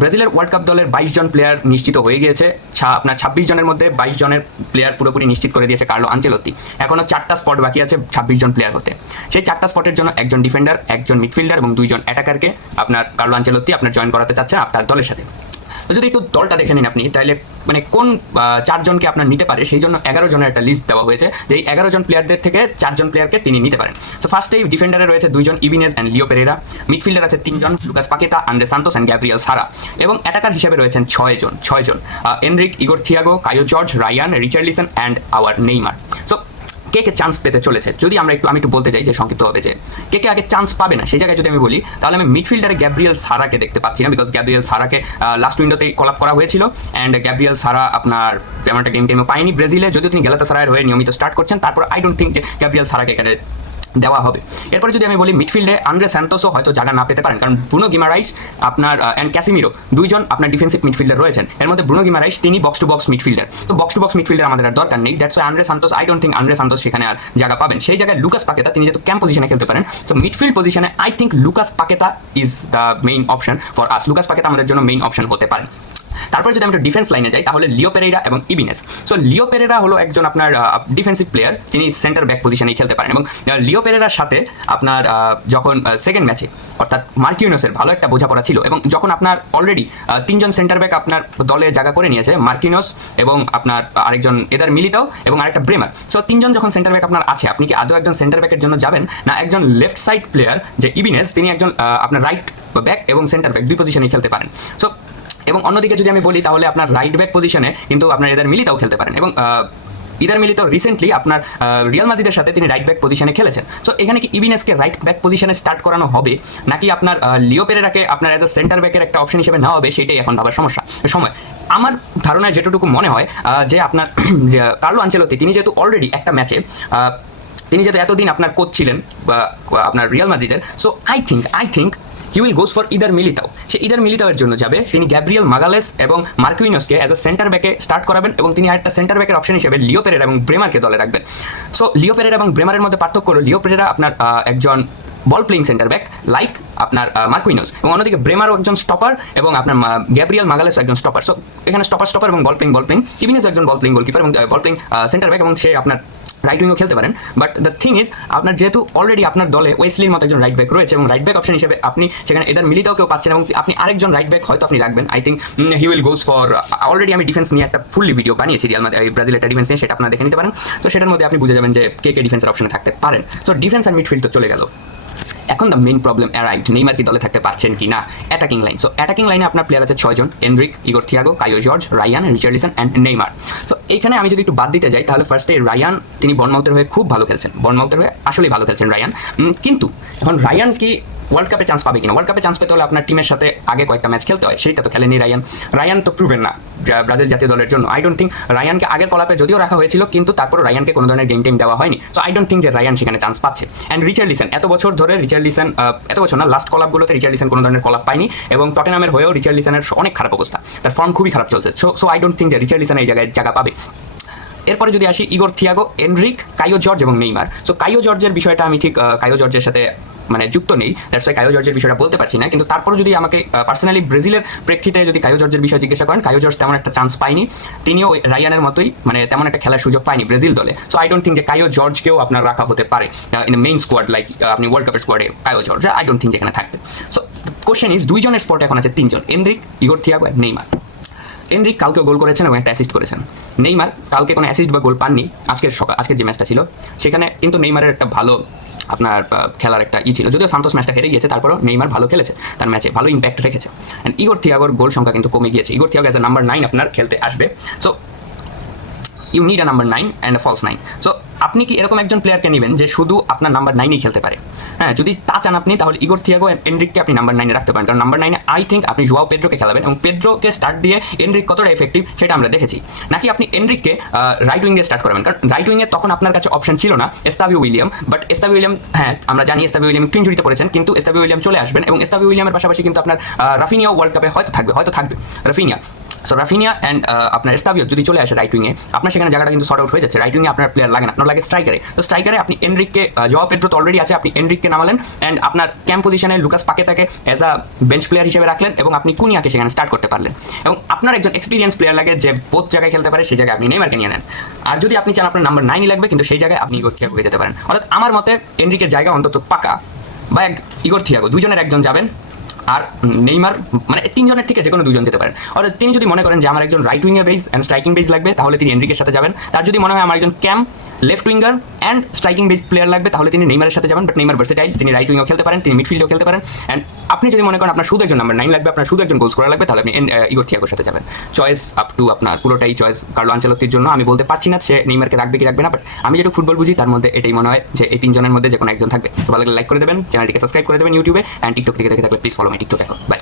ব্রাজিলের world cup দলের 22 জন player নিশ্চিত হয়ে গিয়েছে। আপনার 26 জনের মধ্যে 22 জনের প্লেয়ার পুরোপুরি নিশ্চিত করে দিয়েছে কার্লো আনচেলত্তি। এখনও 4টা স্পট বাকি আছে 26 জন প্লেয়ার হতে। সেই 4টা স্পটের জন্য একজন ডিফেন্ডার, একজন মিডফিল্ডার এবং 2 জন অ্যাটাকারকে আপনার কার্লো আনচেলত্তি আপনার জয়েন করাতে চাচ্ছেন আপনার দলের সাথে। যদি একটু দলটা দেখে নিন আপনি, তাহলে মানে কোন 4 জনকে আপনার নিতে পারে সেই জন্য 11 জনের একটা লিস্ট দেওয়া হয়েছে, যে এই 11 জন প্লেয়ারদের থেকে 4 জন প্লেয়ারকে তিনি নিতে পারেন। সো ফার্স্টেই ডিফেন্ডারে রয়েছে 2 জন, Ibanez and Leo Pereira. Midfielder আছে 3 জন, Lucas Paqueta, Andre Santos and Gabriel Sara. এবং অ্যাটাকার হিসেবে রয়েছেন 6 জন, Endrick, Igor Thiago, Kaio Jorge, Rayan, Richarlison and our Neymar. So কে চান্স পেতে চলেছে যদি আমি একটু বলতে চাই যে সংক্ষিপ্ত হবে যে কে আগে চান্স পাবে না, সেই জায়গায় যদি আমি বলি তাহলে আমি মিডফিল্ডারে গ্যাব্রিয়েল সারাকে দেখতে পাচ্ছি না, বিকজ গ্যাব্রিয়েল সারাকে লাস্ট উইন্ডোতে কলাপ করা হয়েছিল অ্যান্ড গ্যাব্রিয়েল সারা আপনার তেমন একটা গেমে পায়নি ব্রাজিলে, যদিও তিনি গ্যালাতাসারায়ের হয়ে নিয়মিত স্টার্ট করছেন। তারপর আই ডোন্ট থিঙ্ক যে গ্যাব্রিয়েল সারাকে এখানে দেওয়া হবে। এরপরে যদি আমি বলি মিডফিল্ডে আন্দ্রে সান্তোসও হয়তো জায়গা না পেতে পারেন, কারণ ব্রুনো গিমারাইস আপনার অ্যান্ড ক্যাসিমিরো 2 জন আপনার ডিফেন্সিভ মিডফিল্ডার রয়েছেন। এর মধ্যে ব্রুনো গিমারাইস তিনি বক্স টু বক্স মিডফিল্ডার, তো বক্স টু বক্স মিডফিল্ডার আমাদের আর দরকার নেই। That's why Andre Santos, I don't think Andre Santos সেখানে আর জায়গা পাবেন। সেই জায়গায় লুকাস পাকেতা তিনি যেহেতু ক্যাম্প পজিশনে খেলতে পারেন, তো মিডফিল্ড পজিশনে I think Lucas Paqueta is the main option for us. Lucas Paqueta আমাদের জন্য মেইন অপশন হতে পারেন। তারপরে যদি আমরা ডিফেন্স লাইনে যাই তাহলে লিও পেরেরা এবং ইবিনেস। সো লিও পেরেরা হলো একজন আপনার ডিফেন্সিভ প্লেয়ার, যিনি সেন্টার ব্যাক পজিশনেই খেলতে পারেন। এবং লিও পেরেরার সাথে আপনার যখন সেকেন্ড ম্যাচে অর্থাৎ মার্কিনোসের ভালো একটা বোঝাপড়া ছিল, এবং যখন আপনার অলরেডি 3 জন সেন্টার ব্যাক আপনার দলে জায়গা করে নিয়েছে, মার্কিনোস এবং আপনার আরেকজন এদার মিলিতাও এবং আরেকটা ব্রেমার। সো 3 জন যখন সেন্টার ব্যাক আপনার আছে, আপনি কি আদৌ একজন সেন্টার ব্যাকের জন্য যাবেন, না একজন লেফট সাইড প্লেয়ার যে ইবিনেস তিনি একজন আপনার রাইট ব্যাক এবং সেন্টার ব্যাক 2 পজিশনেই খেলতে পারেন। সো এবং অন্যদিকে যদি আমি বলি তাহলে আপনার রাইট ব্যাক পজিশনে কিন্তু আপনার এদার মিলিতাও খেলতে পারেন, এবং ইদার মিলিতাও রিসেন্টলি আপনার রিয়াল মাদ্রিদের সাথে তিনি রাইট ব্যাক পজিশনে খেলেছেন। সো এখানে কি ইবিনেসকে রাইট ব্যাক পজিশনে স্টার্ট করানো হবে, নাকি আপনার লিও পেরেরাকে আপনার এজ এ সেন্টার ব্যাকের একটা অপশন হিসেবে নেওয়া হবে, সেটাই এখন ভাবার সময়। আমার ধারণায় যেটুকু মনে হয় যে আপনার কার্লো আনচেলত্তি তিনি যেহেতু অলরেডি একটা ম্যাচে তিনি যেহেতু এতদিন আপনার কোচ ছিলেন আপনার রিয়াল মাদ্রিদের, so I think he will goes for either Militao. সে ইদার মিলিতাওয়ের জন্য যাবে, তিনি গ্যাব্রিয়েল মাগালেস এবং মার্কুইনোসকে অ্যাজ এ সেন্টার ব্যাকে স্টার্ট করাবেন, এবং তিনি আরেকটা সেন্টার ব্যাকের অপশন হিসেবে লিও পেরেরা এবং ব্রেমারকে দলে রাখবেন। সো লিও পেরেরা এবং ব্রেমারের মধ্যে পার্থক্য হলো লিও পেরেরা আপনার একজন বল প্লেইং সেন্টার ব্যাক লাইক আপনার মার্কুইনোস, এবং অন্যদিকে ব্রেমারও একজন স্টপার এবং আপনার গ্যাব্রিয়েল মাগালেস একজন স্টপার। সো এখানে স্টপার এবং বল প্লেইং ইবিনেস একজন বল প্লেইং গোলকিপার এবং বল প্লেইং সেন্টার ব্যাক, এবং সে আপনার রাইট উইংও খেলতে পারেন। বাট দ্য থিং ইজ আপনার যেহেতু অলরেডি আপনার দলে ওয়েসলির মতো একজন রাইট ব্যাক রয়েছে, এবং রাইট ব্যাক অপশন হিসেবে আপনি সেখানে এদার মিলিতাও কেউ পাচ্ছেন, এবং আপনি আরেকজন রাইট ব্যাক হয়তো আপনি রাখবেন। I think he will goes for, already আমি ডিফেন্স নিয়ে একটা ফুললি ভিডিও বানিয়েছি ব্রাজিলের একটা ডিফেন্স নিয়ে, সেটা আপনারা দেখে নিতে পারেন। তো সেটার মধ্যে আপনি বুঝে যাবেন যে কে ডিফেন্সের অপশনে থাকতে পারেন। সো ডিফেন্স আর মিডফিল্ড তো চলে গেল, এখন the main problem arrived, Neymar কি দলে থাকতে পারছেন কি না। অ্যাটাকিং লাইন, সো অ্যাটাকিং লাইনে আপনার প্লেয়ার আছে 6 জন, Endrick, Igor Thiago, Kaio Jorge, Rayan, Richarlison and Neymar. So এইখানে আমি যদি একটু বাদ দিতে যাই তাহলে ফার্স্টে রায়ান তিনি বর্নমাউথের হয়ে খুব ভালো খেলছেন, বর্নমাউথের হয়ে আসলেই ভালো খেলছেন রায়ান। কিন্তু এখন রায়ান কি ওয়ার্ল্ড কাপে চান্স পাবে কিনা? ওয়ার্ল্ড কাপে চান্স পেতে হলে আপনার টিমের সাথে আগে কয়েকটা ম্যাচ খেলতে হয়, সেইটা তো খেলেনি রায়ান তো প্রুভেন না ব্রাজিল জাতীয় দলের জন্য। আই ডোন্ট থিঙ্ক রায়ানকে আগের কলাপে যদিও রাখা হয়েছিল, কিন্তু তারপর রায়ানকে কোনো ধরনের গেম দেওয়া হয়নি। সো আই ডোন্ট থিঙ্ক যে রায়ান সেখানে চান্স পাচ্ছে। অ্যান্ড রিচার্লিসন এত বছর না, লাস্ট কলাপগুলোতে রিচার্লিসন কোনো ধরনের কলাপ পায়নি, এবং টটেনহামের হয়েও রিচার্লিসনের অনেক খারাপ অবস্থা, তার ফর্ম খুবই খারাপ চলছে। সো আই ডোন্ট থিঙ্ক যে রিচার্লিসন এই জায়গা পাবে। এরপরে যদি আসি ইগোর থিয়াগো, এনরিক, কায়ো জর্জ এবং নেইমার। সো কায়ো জর্জের বিষয়টা আমি ঠিক কায়ো জর্জের সাথে মানে যুক্ত নেই, দ্যাটস ওয়াই কায়ো জর্জের বিষয়টা বলতে পারছি না। কিন্তু তারপরে যদি আমাকে পার্সোনালি ব্রাজিলের প্রেক্ষিতে যদি কায়ো জর্জের বিষয় জিজ্ঞাসা করেন, কায়ো জর্জ তেমন একটা চান্স পায়নি, তিনিও রায়ানের মতোই মানে তেমন একটা খেলার সুযোগ পায়নি ব্রাজিল দলে। সো আই ডোন্ট থিঙ্ক যে কায়ো জর্জকেও আপনার রাখা হতে পারে in the main squad, like আপনি ওয়ার্ল্ড কাপের স্কোয়াডে Caio George, I don't think যেখানে থাকবে। সো কোশ্চেন ইজ 2 জনের স্পটে এখন আছে 3 জন, Endrick, Igor Thiago, Neymar. Enrique কালকেও গোল করেছেন এবং একটা অ্যাসিস্ট করেছেন। নেইমার কালকে কোনো অ্যাসিস্ট বা গোল পাননি, আজকের যে ম্যাচটা ছিল সেখানে কিন্তু নেইমারের একটা ভালো আপনার খেলার একটা ছিল, যদিও সান্তোস ম্যাচটা হেরে গিয়েছে, তারপরেও নেইমার ভালো খেলেছে, তার ম্যাচে ভালো ইম্প্যাক্ট রেখেছে। অ্যান্ড ইগোর থিয়াগোর গোল সংখ্যা কিন্তু কমে গিয়েছে। Igor Thiago as a number 9 আপনার খেলতে আসবে। So you need a number 9 and a false 9। সো আপনি কি এরকম একজন প্লেয়ারকে নেবেন যে শুধু আপনার নাম্বার 9ই খেলতে পারে? হ্যাঁ, যদি তা চান আপনি, তাহলে ইগোর থিয়াগো এনরিককে আপনি নাম্বার 9-এ রাখতে পারেন, কারণ নাম্বার 9-এ আই থিঙ্ক আপনি জুয়াও পেদ্রোকে খেলাবেন, এবং পেদ্রোকে স্টার্ট দিয়ে এনরিক কতটা এফেক্টিভ সেটা আমরা দেখেছি। নাকি আপনি এনরিককে রাইট উইংয়ে স্টার্ট করাবেন, কারণ রাইট উইংয়ে তখন আপনার কাছে অপশন ছিল না এস্তাভিও উইলিয়াম। বাট এস্তাভিও উইলিয়াম, হ্যাঁ আমরা জানি এস্তাভিও উইলিয়াম একটু ইনজুরিতে পড়েছেন, কিন্তু এস্তাভিও উইলিয়াম চলে আসবেন, এবং এস্তাভিও উইলিয়ামের পাশাপাশি কিন্তু আপনার রাফিনিয়াও ওয়ার্ল্ড কাপে হয়তো থাকবে রাফিনিয়া। সো রাফিনিয়া অ্যান্ড আপনার এস্তাভিও যদি চলে আসে রাইট উইংয়ে, আপনার সেখানে জায়গাটা কিন্তু শর্ট আউট হয়ে যাচ্ছে। রাইট উইংয়ে আপনার প্লেয়ার লাগে না, আপনার লাগে স্ট্রাইকারে। তো স্ট্রাইকারে আপনি এনরিককে, জোয়া পেড্রো তো অলরেডি আছে, আপনি এনরিককে নামালেন অ্যান্ড আপনার ক্যাম্প পজিশনে লুকাস পাকেতাকে অ্যাজ আ বেঞ্চ প্লেয়ার হিসেবে রাখলেন এবং আপনি কুনিয়াকে সেখানে স্টার্ট করতে পারলেন। এবং আপনার একজন এক্সপিরিয়েন্স প্লেয়ার লাগে যে বোথ জায়গায় খেলতে পারে, সেই জায়গায় আপনি নেইমারকে নিয়ে নেন। আর যদি আপনি চান আপনার নাম্বার 9 লাগবে, কিন্তু সেই জায়গায় আপনি ইগোর থিয়াগোকে যেতে পারেন। অর্থাৎ আমার মতে এনরিকের জায়গা অন্তত পাকা বা ইগোর থিয়াগো, দুজনের একজন যাবেন। আর নেইমার, মানে তিনজনের থেকে যে কোনো দুজন যেতে পারেন। অর্থাৎ তিনি যদি মনে করেন যে আমার একজন right winger base and striking base লাগবে, তাহলে তিনি এনরিকের সাথে যাবেন। তার যদি মনে হয় আমার একজন camp left winger and striking base player লাগবে, তাহলে তিনি নেইমারের সাথে যাবেন। বাট নেইমার ভার্সেটাইল, তিনি রাইট উইংও খেলতে পারেন, তিনি মিডফিল্ডেও খেলতে পারেন। অ্যান্ড আপনি যদি মনে করেন আপনার শুধু একজন নাম্বার 9 লাগবে, আপনার শুধু একজন গোল স্কোরার লাগবে, তাহলে আপনি ইগোর থিয়াগোর সাথে যাবেন। চয়েস আপ টু আপনার, পুরোটাই চয়েস কার্লো আনচেলত্তির জন্য। আমি বলতে পারছি না সে নেইমারকে রাখবে কি রাখবে না, বাট আমি যেটুকু ফুটবল বুঝি তার মধ্যে এটাই মনে হয় যে এই তিনজনের মধ্যে যে কোনো একজন থাকবে। তো ভালো লাগলে লাইক করে দেবেন, চ্যানেলটিকে সাবস্ক্রাইব করে দেবেন ইউটিউবে, অ্যান্ড টিকটক থেকে দেখে থাকলে please follow my TikTok account. By.